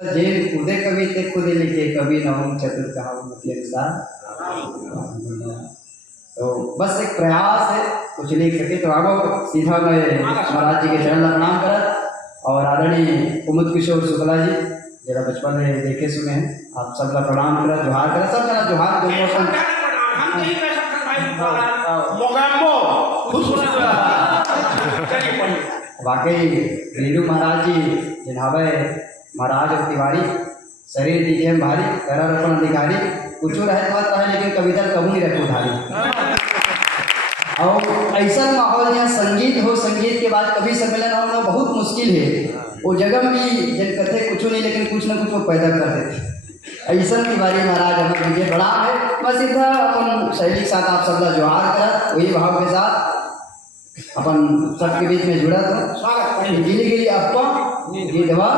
जैन उदय कवि ते खुद लिखे कवि नवम चतुर कहावती अनुसार। तो बस एक प्रयास है कुछ लिख सके तो आगो सीधा मैं महाराज जी के चरण में प्रणाम करत और आदरणीय कुमुद किशोर शुक्ला जी जरा बचपन में देखे सुने हैं आप सब का प्रणाम करत जोहार करत सब जना जोहार दो मौसम वाकई नीरू महाराज जी जिन्हावे महाराज और तिवारी शरीर दिखे भारी करारोपण अधिकारी कुछ रहे मत रहे लेकिन कविता कबू नहीं रखे उधारी और ऐसा माहौल जहाँ संगीत हो संगीत के बाद कभी सम्मेलन होना बहुत मुश्किल है वो जगह भी जन कथे कुछ नहीं लेकिन कुछ ना कुछ वो पैदा कर देते ऐसा तिवारी महाराज हमें मुझे बड़ा है बस इतना अपन शैली के साथ आप सब जोहार कर वही भाव के साथ अपन सबके बीच में जुड़ा था गिली गिली अपा गिधवा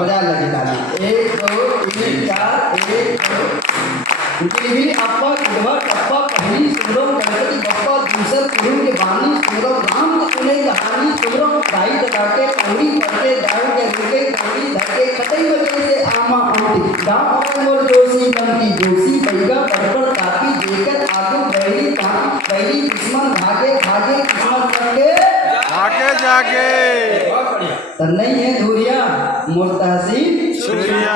बजा लगी ताली 1 2 3 4 1 2 गिली गिली अपा गिधवा टप्पा पहली सुनो गणपति बप्पा दूसर गुरु के बानी सुनो राम के सुने कहानी सुनो भाई दबाके कौड़ी पड़ते दारू के रुके कौड़ी धके खटई बजे से आमा आंटी गांव मोर जोशी बनती जोशी पैगा पड़पड़ कापी देकर आगू बहरी कापी बहरी दुश्मन भागे भागे किस्मत करके आगे जाके तो नहीं है धुरिया मोर तहसील सूर्या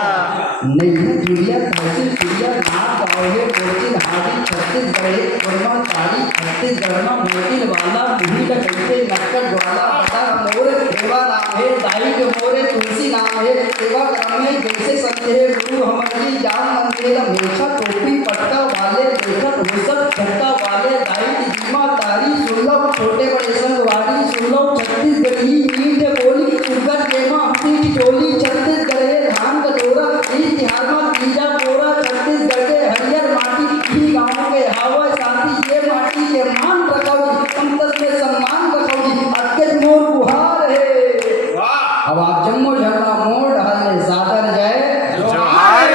नहीं है धुरिया तहसील सूर्या नाम गाँव कोचिन हादी छत्तीसगढ़ वर्मा ताड़ी छत्तीसगढ़ में मोटिल वाला मुही का कैसे नक्कड़ वाला पता मोर सेवा नाम है दाई के मोरे तुलसी नाम है सेवा क्रम में जैसे संते गुरु हमारी जान मंदिर हमेशा टोपी पटका वाले देखत हुसत छक्का वाले दाई की जीमा तारी सुलभ छोटे बड़े संगवारी सुलभ छत्तीसगढ़ी मीठ बोली सुगर केमा अपनी की टोली छत्तीसगढ़ धान कटोरा इतिहास में तीजा पोरा छत्तीसगढ़ के हरियर माटी की गाँव के हवा शांति ये माटी के मान रखोगी संतस में सम्मान रखोगी अटके मोर गुहार है अब आप जम्मो झगड़ा मोड़ डालने सादर जय जोहार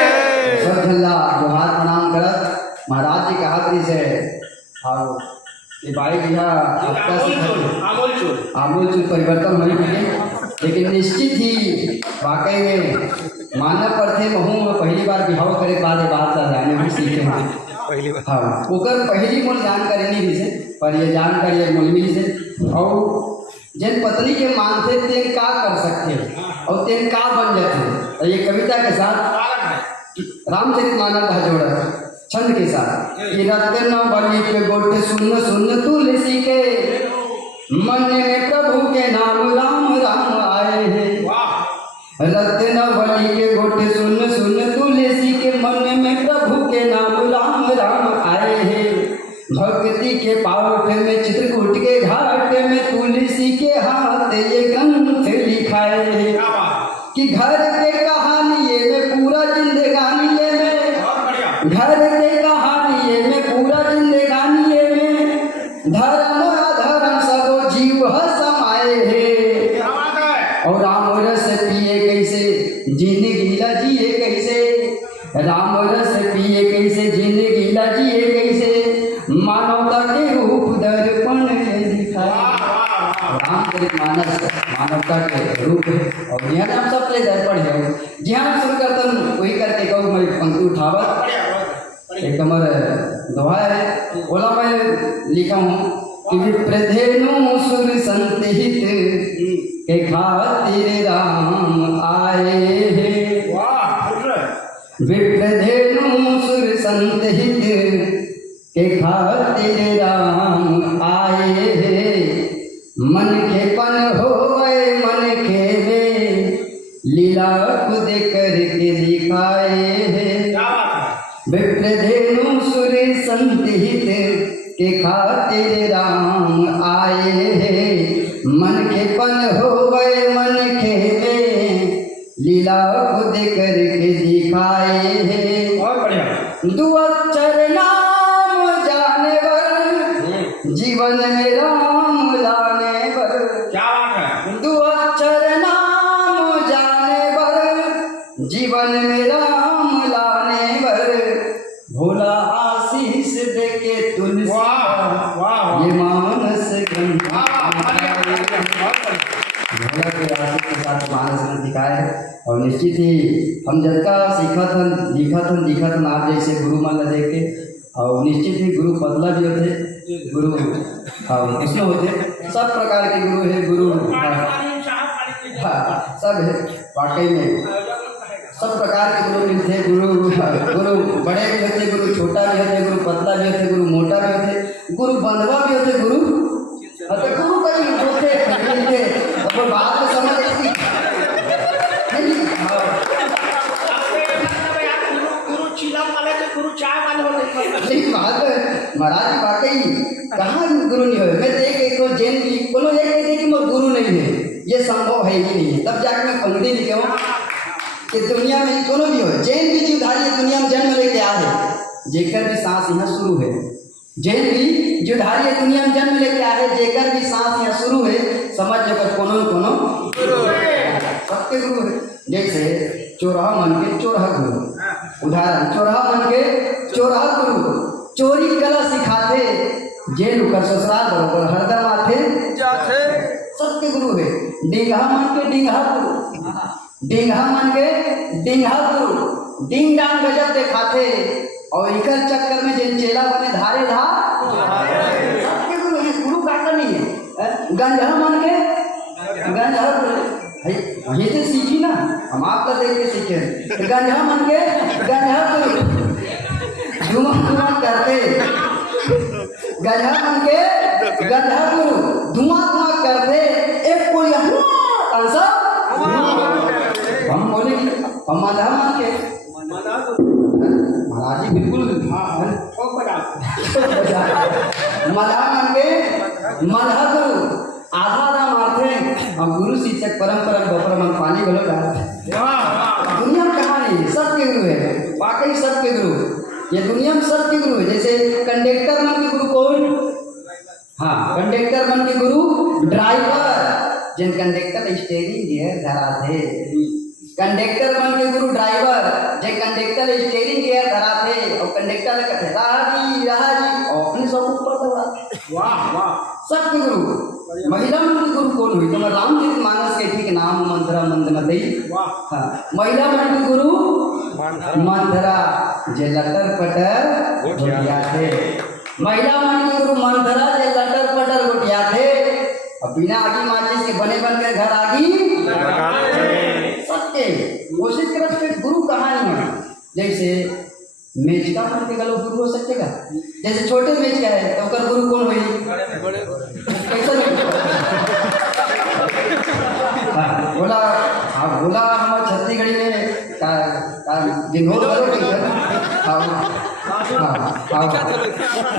सब झल्ला जोहार प्रणाम करत महाराज जी कहा तरी से और ये भाई भैया आमूल चूल परिवर्तन होने लगे लेकिन निश्चित ही वाकई में मानव पर थे महू में पहली बार बिहाव करे बाद बात का जाने भी सीखे हैं पहली बार हाँ ओकर पहली मोल जानकारी नहीं दी से पर ये जानकारी एक मोल मिली से और जन पत्नी के मानते तेन का कर सकते और तेन का बन जाते और ये कविता के साथ रामचरितमानस का जोड़ा छंद के साथ कि रत्न बलि के गोटे सुन सुन तुलसी के मन में प्रभु के नाम राम राम आए हैं रत्न बलि के गोटे सुन सुन तुलसी के मन में प्रभु के नाम राम राम आए हैं भक्ति के पावट में चित्रकूट के घाट में तुलसी के हाथ ये ग्रंथ लिखाए हैं कि घर के कहानी में पूरा जिंदगानी में घर के कहानी में पूरा जिंदगानी में धर्म अधर्म सब जीव समाये है और राम रस पिए कैसे जिंदगी जिए कैसे राम रस पिए कैसे जिंदगी जिए कैसे मानवता के रूप दर्पण रामचरितमानस मानवता के रूप है और यहाँ हम सब ले दर्पण है जहाँ शुरू करते वही करके कहूँ मैं पंक्ति उठावत एक कमर दोहा है बोला मैं लिखा हूँ कि विप्रधेनु सुर संतिहित के खातिर राम आए हैं विप्रधेनु सुर संतिहित के खातिर राम आए हैं मन के पन हो गए मन के में लीला खुद करके दिखाए हैं विप्रधेनु सुर संतिहित के खातिर राम आए हैं मन के पन हो गए मन के में लीला खुद करके दिखाए हैं बहुत बढ़िया दो अक्षर नाम जाने पर जीवन में राम लाने पर क्या बात है दो अक्षर नाम जाने पर जीवन में राम लाने पर भोला आशीष देके तुलसी वाह वाह ये मानस गंगा वाह भोला के आशीष के साथ मानस गंगा सिखाए है। और निश्चित ही हम जब का सीखत हन आप जैसे गुरु मन ला देख के, और निश्चित ही गुरु पतला भी होते, गुरु और उसमें होते, सब प्रकार के गुरु है, गुरु हाँ सब है वाकई में, सब प्रकार के गुरु मिलते हैं। गुरु बड़े भी होते, गुरु छोटा भी होते, गुरु पतला भी होते, गुरु मोटा भी होते, गुरु बंधवा भी होते, गुरु गुरु कई होते मिलते, और बात में समझ महाराज वाकई कहाँ गुरु नहीं हो। मैं देख एक जैन भी बोलो एक कहते कि मोर गुरु नहीं है, ये संभव है ही नहीं है। तब जाकर मैं पंक्ति लिखे हूँ कि दुनिया में कोनो भी हो, जैन भी जीवधारी दुनिया में जन्म लेके आए, जेकर भी सांस यहाँ शुरू है। जैन भी जीवधारी दुनिया में जन्म लेके आए, जेकर भी सांस यहाँ शुरू है, समझ लो कोनो सबके गुरु है। जैसे चोरहा मन के चोरहा गुरु, उदाहरण चोरहा मन के चोरहा गुरु, चोरी कला सिखाते, जे लुकर ससुराल बरोबर हरदम आते जाते, सबके गुरु है। डिंगा मन के डिंगा गुरु, डिंगा मन के डिंगा गुरु, डिंग डांग गजब दिखाते, और इकर चक्कर में जिन चेला बने धारे धार, सबके गुरु है। गुरु का नहीं है। गंजा मन के गंजा गुरु वहीं से सीखी ना, हम आपका देख के सीखे। गंजा मन के गंजा गुरु, धुआं करते, गंजा मन के गंजा गुरु धुआं करते, एक कोई हम बोले हम मधा मन के महाराज जी बिल्कुल मधा मन के मधा गुरु, आधा मारते, और गुरु शिक्षक परंपरा दोपहर मन पानी गलो दुनिया में कहाँ नहीं, सबके गुरु है, वाकई सबके गुरु। ये दुनिया में सबके गुरु है। जैसे कंडक्टर मन के गुरु कौन? हाँ, कंडक्टर मन के गुरु ड्राइवर, जिन कंडक्टर स्टीयरिंग गियर धराते, कंडक्टर मन के गुरु ड्राइवर, जे कंडक्टर स्टीयरिंग गियर धराते, और कंडक्टर कहते राजी और अपने सब ऊपर दौड़ाते। वाह वाह, सबके गुरु। महिला मन के गुरु कौन हुई? तो रामचरित मानस के ठीक नाम मंथरा मंदमती। हाँ, महिला मन के गुरु मंथरा, जे लटर पटर गोटिया थे। महिला मन के गुरु मंथरा, जे लटर पटर गोटिया थे, और बिना आगी माचिस के बने बनकर घर आगी सबके कोशिश करते गुरु कहानी में। जैसे मेचका मन के गलो गुरु हो सकेगा, जैसे छोटे मेच का है तो कर गुरु कौन हुई? कैसा बोला बोला हमारे छत्तीसगढ़ी में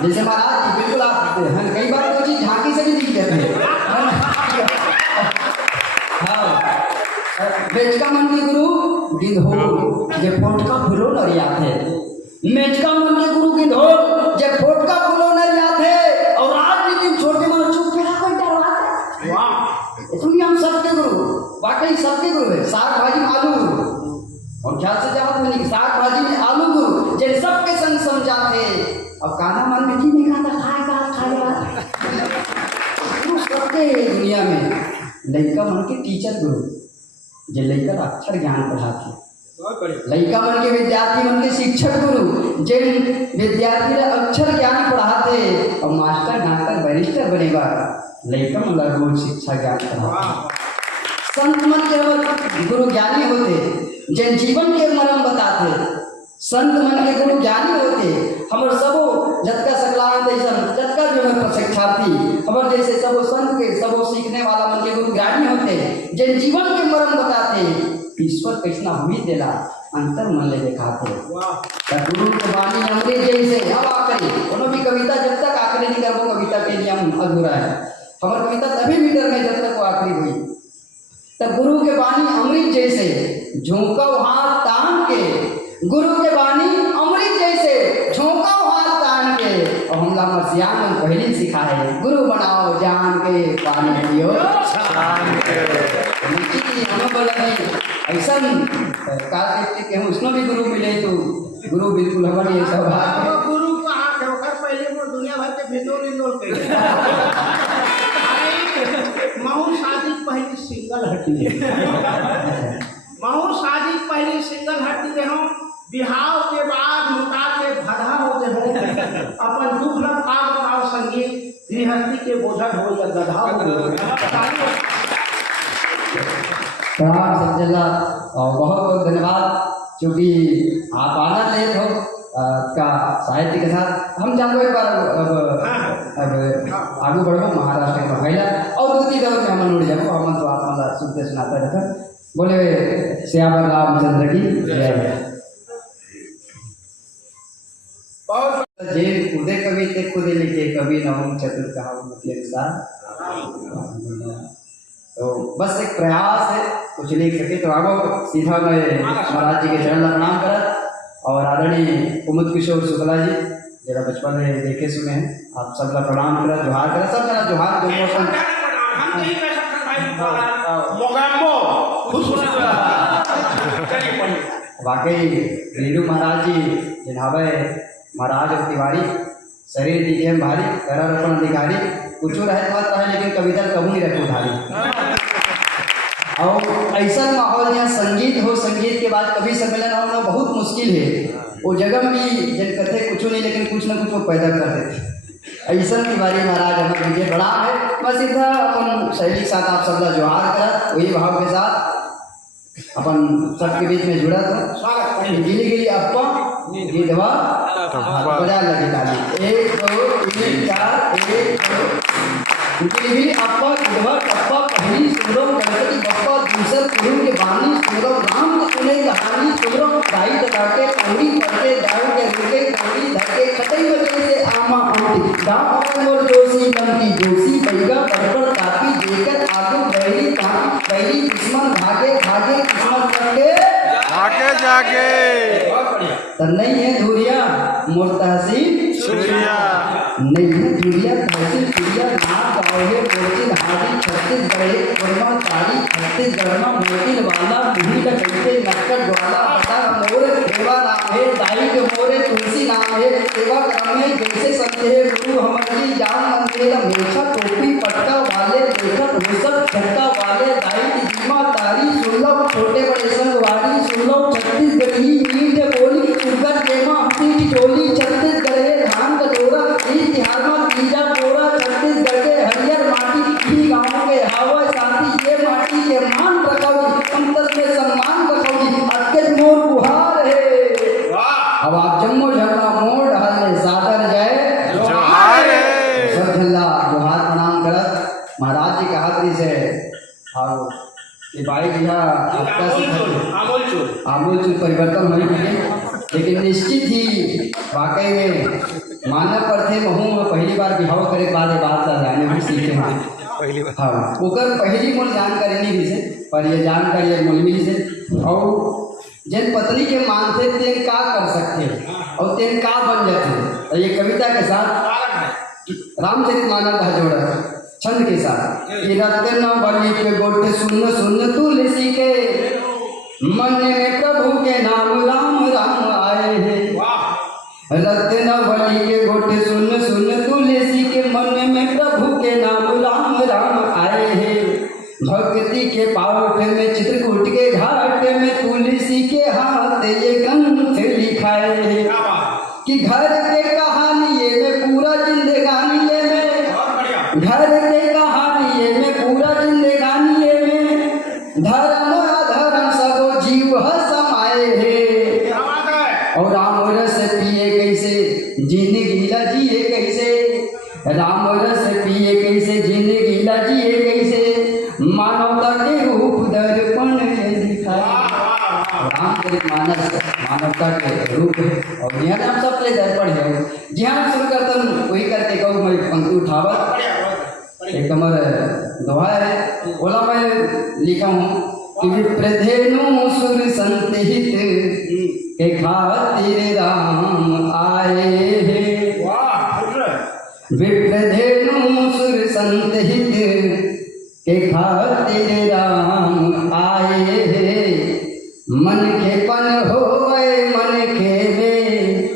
जैसे महाराज बिल्कुल आप कई बार तो चीज झांकी से भी दिख जाते हैं। हाँ, मेचका मन के गुरु गिंधोल, जे फोटका फूलो नरिया थे। मेचका मन के गुरु गिंधोल, जे फोटका फूलो नरिया थे, और राजनीति छोटे मन चुप के रहा डरवाते। वाह, इसलिए हम सबके गुरु, वाकई सबके गुरु है। साग भाजी में आलू गुरु, और ख्याल से जाओ नहीं, साग भाजी में आलू गुरु, जे सबके संग समझाते। अब काना मन में जी नहीं खाता, खाएगा सबके दुनिया में। लड़का मन के टीचर गुरु, जे लड़का अक्षर ज्ञान पढ़ाते। लड़का मन के विद्यार्थी मन के शिक्षक गुरु, जे विद्यार्थी अक्षर ज्ञान पढ़ाते, और मास्टर डॉक्टर बैरिस्टर बनेगा लड़का मन रोज शिक्षा ज्ञान पढ़ाते। संत मन के गुरु ज्ञानी होते, जे जीवन के मर्म बताते। संत मन के गुरु ज्ञानी होते, हमर सबो जतका सकलान जैसन जतका भी हमारे प्रशिक्षार्थी हमर जैसे सबो संत के सबो सीखने वाला मन के गुरु ज्ञानी होते, जे जीवन के मर्म बताते। ईश्वर कृष्णा हुई देला अंतर मन ले दिखाते। गुरु के वाणी अमृत जैसे। अब आखिरी कोनो भी कविता जब तक आखिरी नहीं करबो, कविता के नियम अधूरा है। हमारी कविता तभी मीटर में जब तक वो आखिरी हुई। तब गुरु के वाणी अमृत जैसे, झोंका हाथ तान के, गुरु के वाणी अमृत जैसे, झोंका हाथ तान के। और हमला मरसियान में पहले सिखा है, गुरु बनाओ जान के, पानी पियो शान के। हम बोला नहीं ऐसा काल देखते कि हम उसमें भी गुरु मिले, तो गुरु बिल्कुल हमारी ऐसा बात। गुरु कहाँ थे ओकर पहले वो दुनिया भर के भेदों इंदौर के महू शादी पहले सिंगल हटी है। बिहाव के बाद मुका के भदा होते हो अपन दुख न का बताओ संगीत गृहस्थी के बोझल हो या गधा हो प्रणाम समझला और बहुत बहुत धन्यवाद क्योंकि आप आनंद लेत हो का साहित्य के साथ हम जानो एक बार अब आगू बढ़ो महाराष्ट्र में पहला और दूसरी दौर में हम उड़ जाओ हम तो आप मतलब सुनते सुनाते रहते बोले श्यामर रामचंद्र की जय। बहुत जेल उदय कवि ते खुद लिखे कवि नवम चतुर कहावती अनुसार तो बस एक प्रयास है कुछ लिख सके तो आगो सीधा मैं महाराज जी के चरण ला प्रणाम करत और आदरणीय कुमुद किशोर शुक्ला जी जरा बचपन में देखे सुने हैं आप सब ला प्रणाम करत जोहार करत सब जना जोहार जो मौसम हम नहीं कह सकते भाई मोगैम्बो खुश चलिए पढ़िए। वाकई नीरू महाराज जी जिन्हावे महाराज और तिवारी शरीर दिखे भारी करारोपण अधिकारी कुछ रहे बात रहे लेकिन कविता कबू नहीं रखे उधारी और ऐसा माहौल जहाँ संगीत हो संगीत के बाद कवि सम्मेलन होना बहुत मुश्किल है वो जगह में भी जन कथे कुछ नहीं लेकिन कुछ ना कुछ वो पैदा कर देते ऐसा तिवारी महाराज हमें मुझे बड़ा है बस इधर अपन शैली के साथ आप सब जोहार कर वही भाव के साथ अपन सबके बीच में जुड़ा था गिली गिली अप्पा गिधवा बजा लगी ताली 1 2 3 4 1 2 गिली गिली अप्पा गिधवा टप्पा पहली सुनो गणपति बप्पा दूसर गुरु के बानी सुनो राम के सुने कहानी सुनो भाई तकाके कौड़ी पड़ते दारू के रुके कौड़ी धके खटई बजे से आमा आंटी गांव और जोशी लंकी जोशी पैगा पड़पड़ कापी देकर आगू बहरी कापी बहरी दुश्मन भागे भागे किस्मत करके आगे जाके तो नहीं है धुरिया मोर तहसील सूर्या नहीं है धुरिया तहसील सूर्या नाम गाँव मोतिल हादी छत्तीसगढ़ वर्मा तारी छत्तीसगढ़ में मोतिल वाला मुही का कैसे नक्कर ज्वाला पता मोर सेवा नाम है दाई के मोरे तुलसी नाम है सेवा क्रम में जैसे संते गुरु हमारी जान मंदिर हमेशा टोपी पटका वाले देखत हुसत छक्का वाले दाई की जीमा तारी सुलभ छोटे बड़े संगवारी सुलभ छत्तीसगढ़ी मीठ बोली सुगर केमा हंसी की टोली छत्तीसगढ़ धान कटोरा इस तिहार में पीजा पोरा छत्तीसगढ़ के हरियर माटी ई गाँव के हवा शांति ये माटी के मान रखोगी अंतस में सम्मान रखोगी अटके मोर गुहार है अब आप जम्मो झल्ला मोड़ हल्ले सादर जय जोहार है सब झल्ला जोहार प्रणाम करत महाराज जी का हाथरी से और ये भाई भैया आपका आमूल चूल परिवर्तन नहीं हुए लेकिन निश्चित ही वाकई में मानव पर थे महू में पहली बार बिहाव करे बाद ये बात का जाने भी सीखे हैं पहली बार हाँ ओकर पहली मोल जानकारी नहीं भी से पर ये जानकारी एक मोल मिली से और जन पत्नी के मानते तेन का कर सकते और तेन का बन जाते और ये कविता के साथ रामचरित मानस जोड़ा छंद के साथ कि रत्न बलि के गोटे सुन सुन तुलसी के मन में प्रभु के नाम राम राम आए हैं रत्न बलि के गोटे सुन सुन तुलसी के मन में प्रभु के नाम राम राम आए हैं भक्ति के पावट में चित्रकूट के घाट में तुलसी के हाथ ये ग्रंथ लिखाए हैं कि घर के कहानी में पूरा जिंदगानी में घर के कहानी में पूरा जिंदगानी में धर्म अधर्म सब जीव समाये है और राम रस पिए कैसे जिंदगी जिए कैसे राम रस पिए कैसे जिंदगी जिए कैसे मानवता के रूप दर्पण रामचरित मानस मानवता के रूप है और यहाँ हम सब ले दर्पण है जहाँ शुरू करता हूँ वही करके कहूँ मैं पंक्ति उठावत एक कमर दोहा है बोला मैं लिखा हूँ कि विप्रधेनु सुर संतिहित के खातिर राम आए हैं विप्रधेनु सुर संतिहित के खातिर राम आए हैं मन के पन हो गए मन के में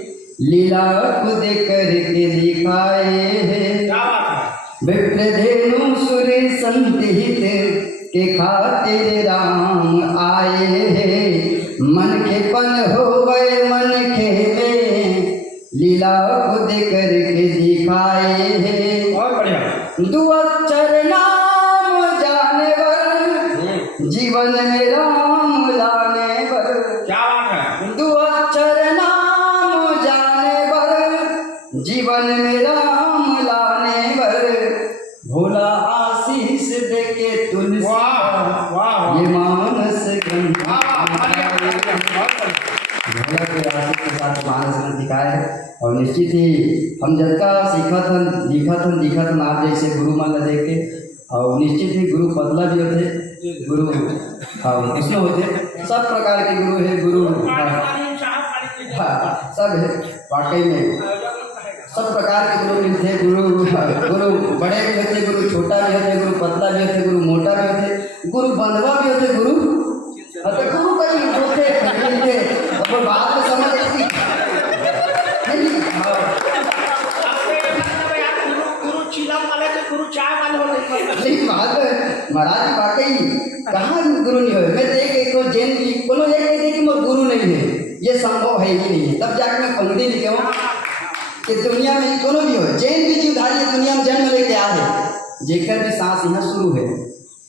लीला खुद करके दिखाए हैं विप्रधेनु सुर संतिहित के खातिर राम आए हैं मन के पन हो गए गए मन खेमे, लीला खुद करके दिखाए हैं। बहुत बढ़िया। दो अक्षर नाम जाने वर, जीवन में राम लाने वर। क्या बात है। दो अक्षर नाम जाने वर, जीवन में राम लाने वर। भोला आशीष देके तुलसी, वाह वाह ये मानस गंगा। वाह। भोला के आशीष के साथ मानस में दिखाया है। और निश्चित ही हम जब का सीखत दिखत आप जैसे गुरु मान देख के, और निश्चित ही गुरु पतला भी होते, गुरु कृष्ण होते, सब प्रकार के गुरु है। गुरु सब है वाकई में, सब प्रकार के गुरु मिलते हैं। गुरु बड़े भी होते, गुरु छोटा भी होते, गुरु पतला भी होते, गुरु मोटा भी होते, गुरु बंधवा भी होते, गुरु गुरु कहीं होते मिलते। अब बात में समझ गुरु चिलम वाले के गुरु चाय वाले होते। बात महाराज वाकई कहाँ गुरु नहीं हो। मैं देख एक तो जैन की कोनो एक कहते कि मोर गुरु नहीं है, ये संभव है ही नहीं है। तब जाके मैं पंक्ति लिखे हूँ कि दुनिया में कोनो भी हो, जैन भी जीवधारी दुनिया में जन्म लेके आए, जेकर भी सांस यहाँ शुरू है।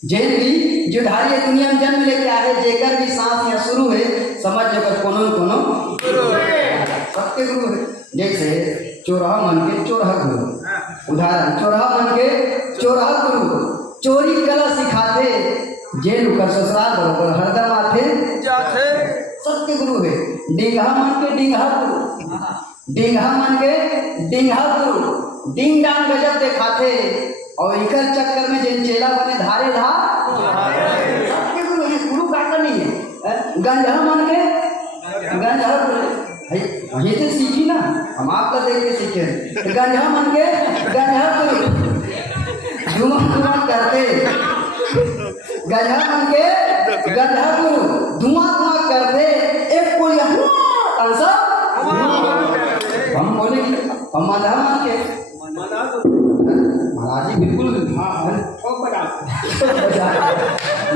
जैन भी जीवधारी दुनिया में जन्म लेके आए, जेकर भी सांस यहाँ शुरू है, समझ लो कि कोनो सबके गुरु है। जैसे चोरहा मन के चोरहा गुरु, उदाहरण चोरहा मन के चोरहा गुरु, चोरी कला सिखाते, जेल कर ससुराल बरोबर हरदम आते जाते, सबके गुरु है। डिंगा मन के डिंगा गुरु, डिंगा मन के डिंगा गुरु, डिंग डांग गजब दिखाते, और इकर चक्कर में जिन चेला बने धारे धार, सबके गुरु है। गुरु का नहीं है। गंजा मन के गंजा गुरु वहीं से सीखी ना, हम आपका देख के सीखे। गंजा मन के गंजा गुरु, धुआं करते, गंजा मन के गंजा गुरु धुआं करते। एक कोई हम बोले हम मधा मन के महाराज जी बिल्कुल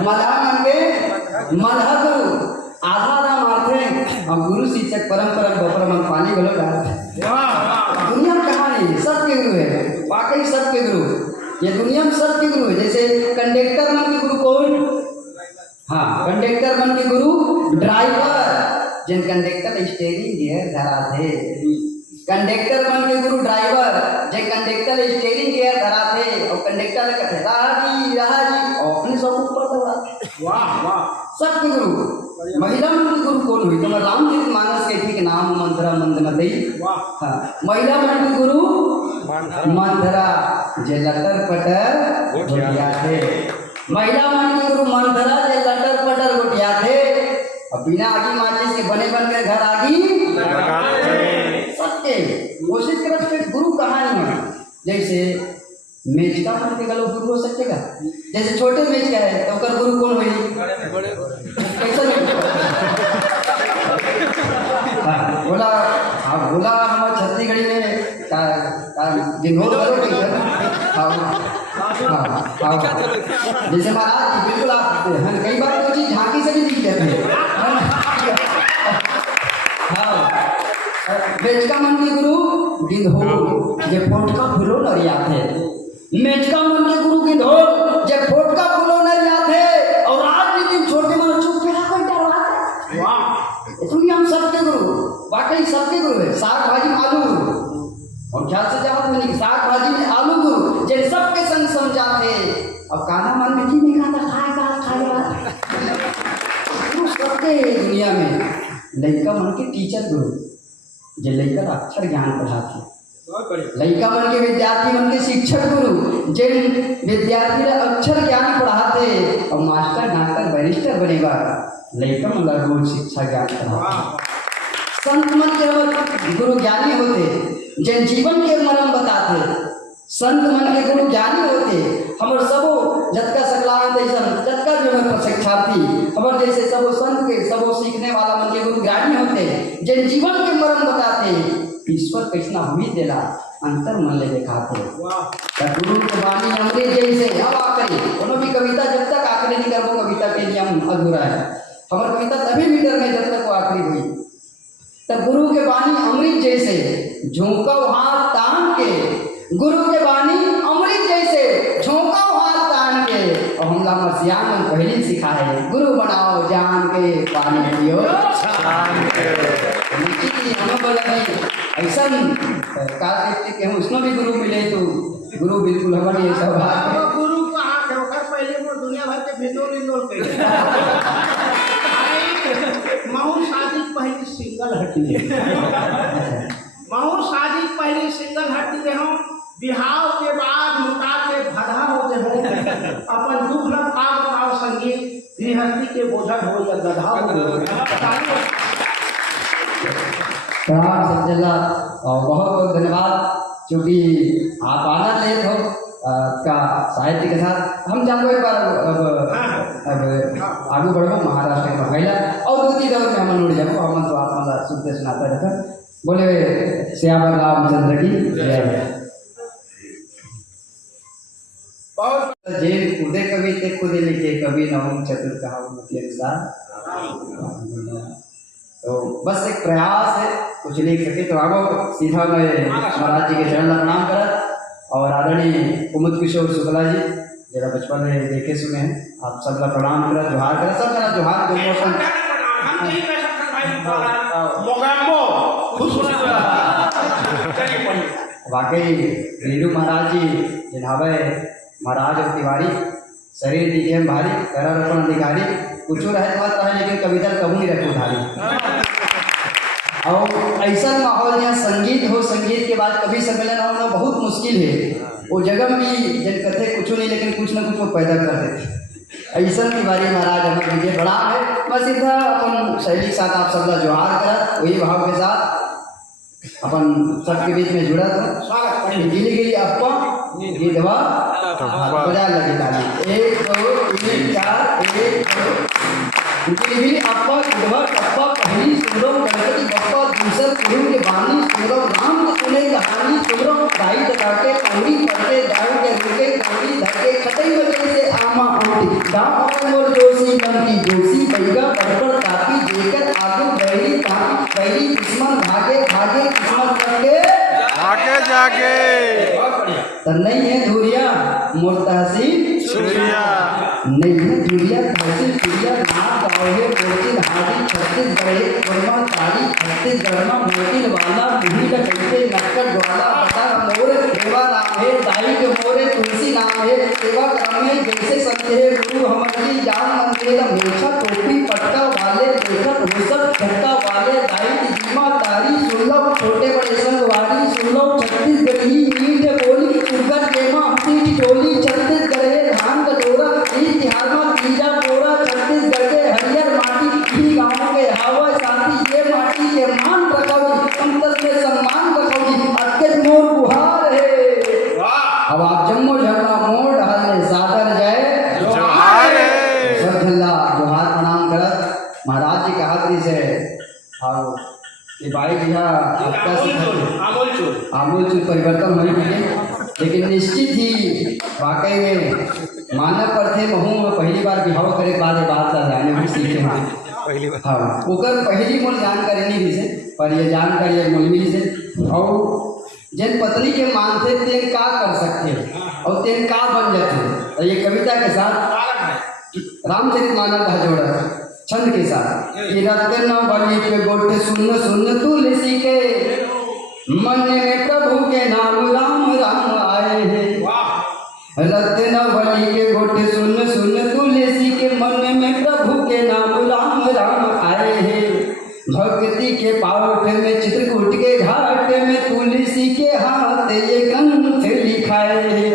मधा मन के मधा गुरु, आधा मारते और गुरु शिक्षक परंपरा बपर मन पानी गलो दुनिया में कहाँ नहीं, सबके गुरु है। वाकई सबके गुरु, ये दुनिया में सबके गुरु है। जैसे कंडक्टर मन के गुरु कौन? हाँ, कंडक्टर मन के गुरु ड्राइवर, जिन कंडक्टर स्टीयरिंग गियर धरा थे। कंडक्टर मन के गुरु ड्राइवर, जे कंडक्टर स्टीयरिंग गियर धरा थे, और कंडक्टर कहते रहा जी और अपने सब ऊपर दौड़ाते। वाह वाह। सबके गुरु। महिला मन के गुरु कौन हुई? तो रामचरित मानस के ठीक नाम मंथरा मंदमती। हाँ, महिला मन के गुरु मंथरा, जे लटर पटर गोटिया थे। महिला मन के गुरु मंथरा, जे लटर पटर गोटिया थे, और बिना आगी माचिस के बने बन के घर आगी सबके कोशिश करत के गुरु कहानी में। जैसे मेचका मन के गलो गुरु हो सकेगा। जैसे छोटे मेच का है तो ओकर गुरु कौन हुई? कैसा बोला बोला हमारे छत्तीसगढ़ी में गिनोर करो जैसे महाराज बिल्कुल आप कई बार तो चीज झांकी से भी दिख जाते हैं। हाँ, मेचका मन के गुरु गिंधोर, जे फोटका फूलो नरिया थे। मेचका मन के गुरु गिंधोर, जे फोटका फूलो नरिया थे, और राजनीति छोटे मन चुप के रहा डरवाते। वाह, इसलिए हम सबके गुरु, वाकई सबके गुरु है। साग भाजी में आलू गुरु, और ख्याल से जाओ नहीं, साग भाजी में आलू गुरु, जे सबके संग समझाते। अब काना मन में जी नहीं खाता, खाएगा सबके दुनिया में। लड़का मन के टीचर गुरु, जे लड़का अक्षर ज्ञान पढ़ाते। लड़का मन के विद्यार्थी मन के शिक्षक गुरु, जे विद्यार्थी अक्षर ज्ञान पढ़ाते, और मास्टर डॉक्टर बैरिस्टर बनेगा। लड़का मन रोज शिक्षा ज्ञान पढ़ाते। संत मन के गुरु ज्ञानी होते, जे जीवन के मर्म बताते। संत मन के गुरु ज्ञानी होते। हमर सबो जतका सकलान जैसन जतका भी हमारे शिक्षार्थी हमर जैसे सबो संत के सबो सीखने वाला मन के गुरु ज्ञानी होते, जे जीवन के मर्म बताते। ईश्वर कृष्णा हुई देला अंतर मन ले दिखाते। गुरु के वाणी अमृत जैसे हवा करे। कोनो भी कविता जब तक आखिरी नहीं करबो, कविता के नियम अधूरा है। हमार कविता तभी मीटर में जब तक वो आखिरी हुई। झोंका हाथ तान के, गुरु के बानी अमृत जैसे झोंका हाथ तान के। और हमला मरसिया में पहली सिखा है, गुरु बनाओ जान के पानी पियो शान के। हमें बोला भाई ऐसा काल देखते कि हम उसमें भी गुरु मिले तो गुरु बिल्कुल हमारी ऐसा बात है। गुरु का हाथ है ओकर पहले मोर दुनिया भर के भिंडोल इंडोल के महू शादी पहली सिंगल हटी है। महू शादी पहली सिंगल हटी रहे हो, बिहाव के बाद मुका के भदा होते हो। अपन दुख न का बताओ संगीत, गृहस्थी के बोझल हो या गधा हो। प्रणाम समझला और बहुत बहुत धन्यवाद क्योंकि आप आनंद लेते हो का साहित्य के साथ। हम जानते एक बार अब आगे बढ़ो महाराष्ट्र में महिला और दूसरी दौर में हम उड़ जाओ हम तो आप मतलब सुनते सुनाते रहते। बोले श्यामल रामचंद्र की जय। बहुत जेल खुदे कवि थे खुदे लिखे कवि नवम चतुर कहावत के अनुसार। तो बस एक प्रयास है कुछ लिख सके तो आगो सीधा मैं महाराज जी के चरण प्रणाम करत और आदरणीय कुमुद किशोर शुक्ला जी जरा बचपन में देखे सुने हैं आप सब का प्रणाम करत जोहार करत सब जना जोहार दो मौसम हम नहीं कह सकते भाई मोगैम्बो खुश वाकई नीरू महाराज जी जिन्हावे महाराज और तिवारी शरीर दिखे भारी करारोपण अधिकारी कुछ रहत मत रहे लेकिन कविता कबू नहीं रखो भारी। और ऐसा माहौल यहाँ संगीत हो, संगीत के बाद कभी सम्मेलन होना बहुत मुश्किल है। वो जगह में जन कहते कुछ नहीं लेकिन कुछ ना कुछ वो पैदा कर देते। ऐसा तिवारी महाराज हमें मुझे बड़ा है बस सीधा अपन शैली के साथ आप सब जोहार कर वही भाव के साथ अपन सबके बीच में जुड़ा था। स्वागत गिली गिली अपा गिधवा बजा लगे ताली 1 2 3 4 1 2 गिली अपा गिधवा टप्पा पहली सुनो गणपति बप्पा दूसर गुरु के बानी सुनो राम के सुने कहानी सुनो भाई दबाके कौड़ी पड़ते दाऊ के रुके कौड़ी धके खतई बजे से आमा आमटी गांव मोर जोशी लंकी जोशी बैगा पड़पड़ कापी जेकर आगू बहरी कापी बहरी दुश्मन भागे भागे किस्मत करके आगे जागे तो नहीं है धुरिया मोर तहसील सूर्या नहीं है धुरिया तहसील सूर्या नाथ गाँवे मोतिल हाड़ी छत्तीसगढ़ वर्मा ताड़ी छत्तीसगढ़ में मोतिल वाला मुही का कैसे नक्कड़ वाला पता मोर सेवा नाम है दाई के मोरे तुलसी नाम है सेवा क्रम में जैसे संते गुरु हमारी जान मंदिर हमेशा टोपी पटका वाले देखत हुसत झटका वाले दाई की जीमा तारी सुलभ छोटे बड़े संगवारी सुलभ छत्तीसगढ़ी मीठ बोली उनका केमा अपनी टोली छत्तीसगढ़ धान कटोरा इतिहास में तीजा पोरा छत्तीसगढ़ के हरियर माटी ही गाँव के हवा साथी ये माटी के मान रखोगी संतस में सम्मान रखोगी अटके मोर गुहार है। अब आप जम्मो झगड़ा मोड़ डाले सादर जय जोहार सब झल्ला जोहार प्रणाम करत महाराज जी के हाथरी से और ये भाई भैया आमूल चूल परिवर्तन नहीं मिले लेकिन निश्चित ही वाकई में मानव पर थे महू में पहली बार बिहाव करे बाद बात जाने हम सीखे हैं पहली बार हाँ ओकर पहली मूल जानकारी नहीं भी से पर ये जानकारी मूल मिली से और जिन पत्नी के मानते तेन का कर सकते और तेन का बन जाते। ये कविता के साथ रामचरितमानस का जोड़ा छंद के साथ कि रत्न बलि पे गोट सुन सुन तुलसी के मन में प्रभु के नाम राम राम आए हैं। रत्न बलि के गोट सुन सुन तुलसी के मन में प्रभु के नाम राम राम आए हैं। भक्ति के पावट में चित्रकूट के घाट में तुलसी के हाथ ये ग्रंथ लिखाए हैं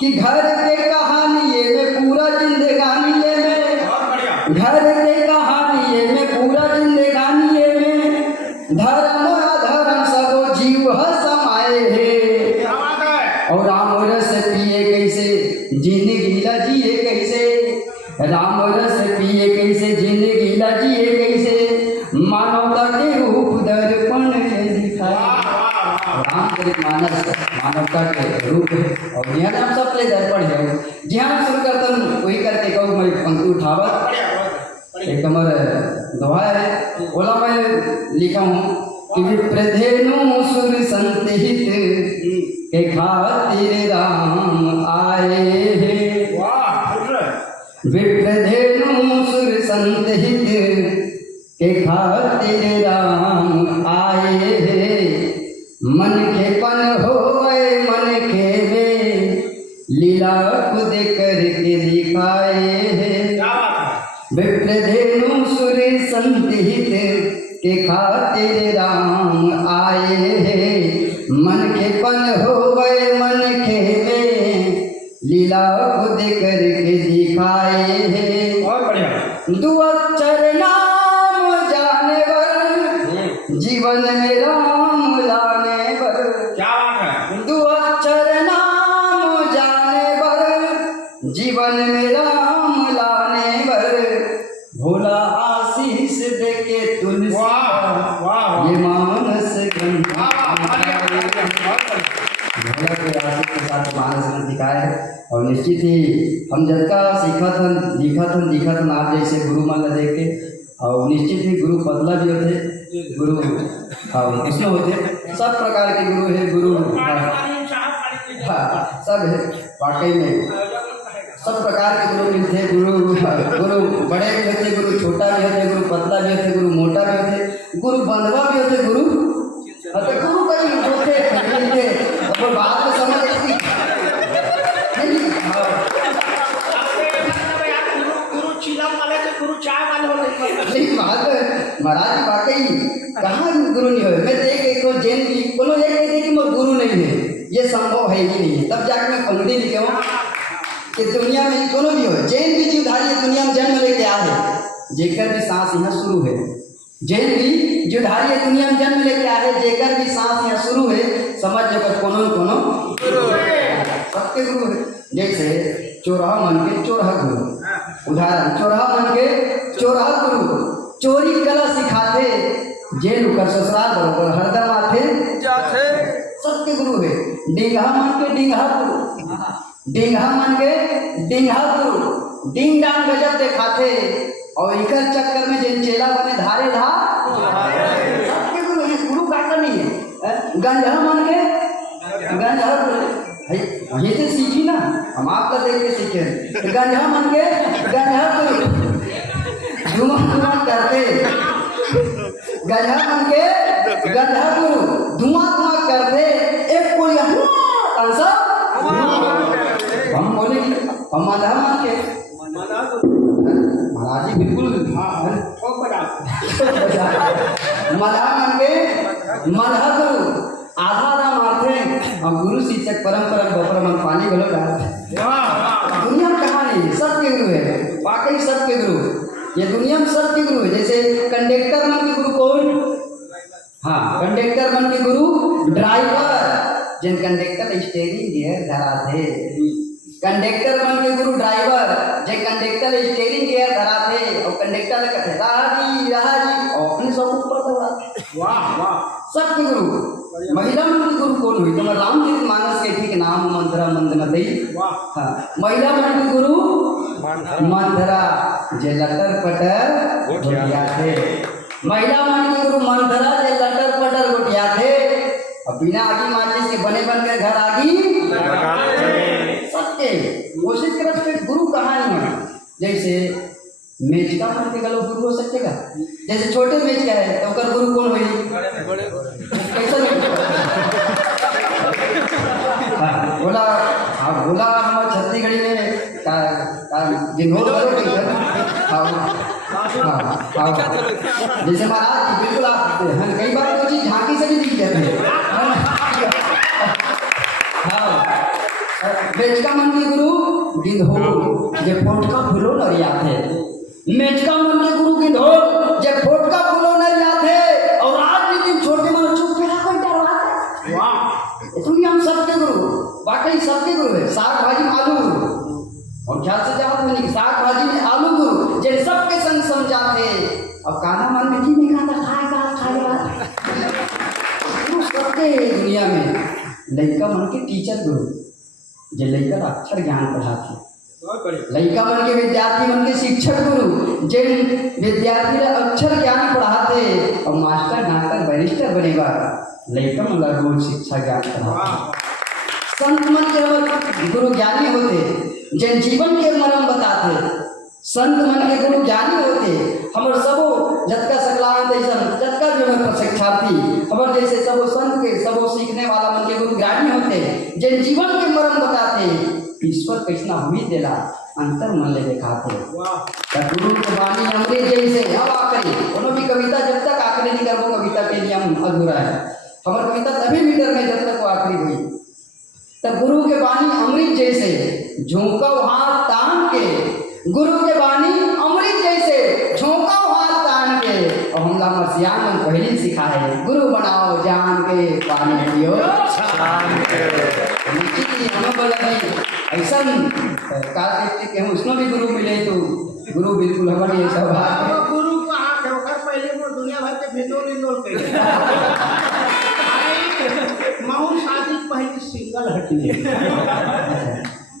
कि घर के कहानी में पूरा जिंदगानी में घर के कहानी में पूरा जिंदगानी में धर्म अधर्म सब जीव समाये है। और राम रस पिए कैसे जिंदगी जिए कैसे राम रस पिए कैसे जिंदगी जिए कैसे मानवता के रूप दर्पण दिखाया। रामचरितमानस मानवता के रूप है और यहाँ हम सब ले दर्पण है जहाँ शुरू करता वही करके कहूँ मैं पंक्ति उठावत एक हमारे दोहा है बोला मैं लिखा हूँ कि विप्रधेनु सुर संत हित के खातिर राम आए हैं। वाह खुश रहे। विप्रधेनु सुर संत हित के खातिर राम आए हैं। मन के पन होए मन के में लीला खुद करके दिखाए हैं। क्या बात है। विप्रधेनु सुर संत हित के खातिर राम आए हैं। मन के पन होए मन के में लीला खुद करके दिखाए हैं। बहुत बढ़िया। दो अक्षर नाम जाने वर जीवन में राम लाने वर। क्या बात है। दो अक्षर नाम जाने वर जीवन में राम लाने वर। भोला आशीष देके तुलसी वाह वाह ये मानस गंगा। वाह भोला के आशीष के साथ मानस गंगा दिखाए है। और निश्चित ही हम जब का दिखा था आप जैसे गुरु मान देख के। और निश्चित ही गुरु पतला भी होते गुरु कृष्ण होते। सब प्रकार के गुरु है गुरु हाँ सब है वाकई में। सब प्रकार के गुरु मिलते हैं। गुरु बड़े भी होते गुरु छोटा भी होते गुरु पतला भी होते गुरु मोटा भी होते गुरु बंधवा भी होते गुरु गुरु कहीं होते मिलते और बात में समझ गुरु चिलम वाले के गुरु चाय वाले होते। लेकिन बात महाराज वाकई कहाँ गुरु नहीं हो। मैं देख एक जैन भी बोलो ये कहते कि मैं गुरु नहीं है ये संभव है ही नहीं है। तब जाकर मैं पंक्ति लिखे हूँ कि दुनिया में कोनो भी हो जैन भी जीवधारी दुनिया में जन्म लेके आए जेकर भी सांस यहाँ शुरू है। जैन भी जीवधारी दुनिया में जन्म लेके आए जेकर भी सांस यहाँ शुरू है। समझ लो कोनो सबके गुरु है। जैसे चोरहा मन के चोरहा गुरु उदाहरण चोरहा मन के चोरहा गुरु चोरी कला सिखाते जेल कर ससुराल बरोबर हरदम आते जाते सबके गुरु है। डिंगा मन के डिंगा गुरु डिंगा मन के डिंगा गुरु डिंग डांग गजब दिखाते और इकर चक्कर में जिन चेला बने धारे धा सबके गुरु है। गुरु का नहीं है। गंजा मन के गंजा गुरु वहीं से सीखी ना हम आपका देख के सीखे। गंजा मन के गंजा गुरु धुआं करते गंजा मन के गंजा गुरु धुआं करते एक कोई आंसर हम बोले हम मल्हा मान के महाराज जी बिल्कुल मल्हा मान के मल्हा गुरु आधा मारते हम गुरु शिक्षक परंपरा गोपर मन पानी गलो दुनिया में कहाँ नहीं सबके गुरु है। वाकई सबके गुरु ये दुनिया में सबके गुरु है। जैसे कंडक्टर मन के गुरु कौन हाँ कंडक्टर मन के गुरु ड्राइवर जिन कंडक्टर स्टेयरिंग गियर धराते। कंडक्टर मन के गुरु ड्राइवर जे कंडक्टर स्टेयरिंग गियर धराते और कंडक्टर कहते रहा जी और अपने सब ऊपर दौड़ाते। वाह वाह सबके गुरु। महिला मन के गुरु कौन हुई तो रामचरित मानस के ठीक नाम मंत्रा मंदमती। हाँ महिला मन के गुरु मंथरा जे लटर पटर गोटिया थे। महिला मन के गुरु मंथरा जे लटर पटर गोटिया थे। अब बिना आगी माचिस के बने बन के घर आगी सबके कोशिश करते गुरु कहानी है। जैसे मेचका मन के गलो गुरु हो सकते का। जैसे छोटे मेच का है तो कर गुरु कौन हुई कैसा बोला हाँ बोला हमारे छत्तीसगढ़ी में जिन्होंने जैसे महाराज बिल्कुल आप कई बार तो चीज झांकी से भी दिख जाते हैं। हाँ मेचका मन के गुरु गिंधो जे फोटका फूलो नरिया थे। मेचका मन के गुरु गिंधो जे फोटका फूलो नरिया थे और आज भी दिन छोटे मन चुप के रखो डरवाते। वाह इसलिए हम सबके गुरु वाकई सबके गुरु है। साग भाजी में आलू गुरु और ख्याल से जहाँ नहीं साग भाजी में आलू गुरु जे सबके संग समझाते। अब काना मान में जी नहीं खाता खाएगा सबके दुनिया में लड़का मन के टीचर गुरु जे लड़का अक्षर ज्ञान पढ़ाते। बहुत बढ़िया। लड़का मन के विद्यार्थी मन के शिक्षक गुरु जिन विद्यार्थी ला अक्षर ज्ञान पढ़ाते और मास्टर डॉक्टर बैरिस्टर बनेगा लड़का मन ला रोज शिक्षा ज्ञान पढ़ाते। संत मन के हमर गुरु ज्ञानी होते जिन जीवन के मरम बताते। संत मन के गुरु ज्ञानी होते हमर सबो जतका सकलान जैसा जतका भी हमर प्रशिक्षार्थी हमर जैसे सबो संत के सबो सीखने वाला मन के गुरु ज्ञानी होते जिन जीवन के मरम बताते। ईश्वर कैसना हुई देला अंतर मन ले दिखाते। गुरु के वाणी अमृत जैसे हम आखिरी कोनो भी कविता जब तक आखिरी नहीं करबो कविता के नियम अधूरा है। हमार कविता तभी मीटर में जब तक वो आखिरी हुई तब गुरु के वाणी अमृत जैसे झोंका हाथ तान के गुरु के वाणी अमृत जैसे झोंका हाथ तान के और हमला मरसियान मन पहली सिखाए गुरु बनाओ जान के पानी पियो शान के हमें बोला भाई ऐसा काल के हम उसमें भी गुरु मिले तो गुरु बिल्कुल हमारे ऐसा बात अब गुरु को हाथ होकर पहले वो दुनिया भर के भेदों ने लोल कर महू शादी पहली सिंगल हटी है।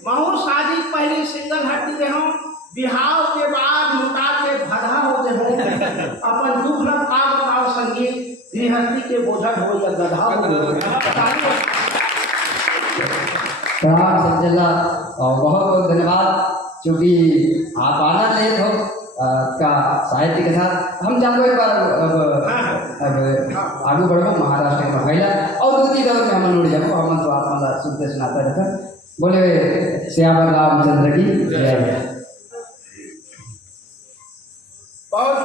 महू शादी पहली सिंगल हटी रहे हो बिहाव के बाद मुटा के भदा होते हो अपन दुख न का बताओ संगीत गृहस्थी के बोझल हो या गधा हो। प्रणाम सज्जला और बहुत बहुत धन्यवाद क्योंकि आप आनंद लेते हो का साहित्य के साथ हम जानते एक बार अब आगे बढ़ो महाराष्ट्र में महिला और दूसरी दौर में हम उड़ जाओ हम तो आप मतलब सुनते सुनाते रहते बोले श्याम रामचंद्र की जय। बहुत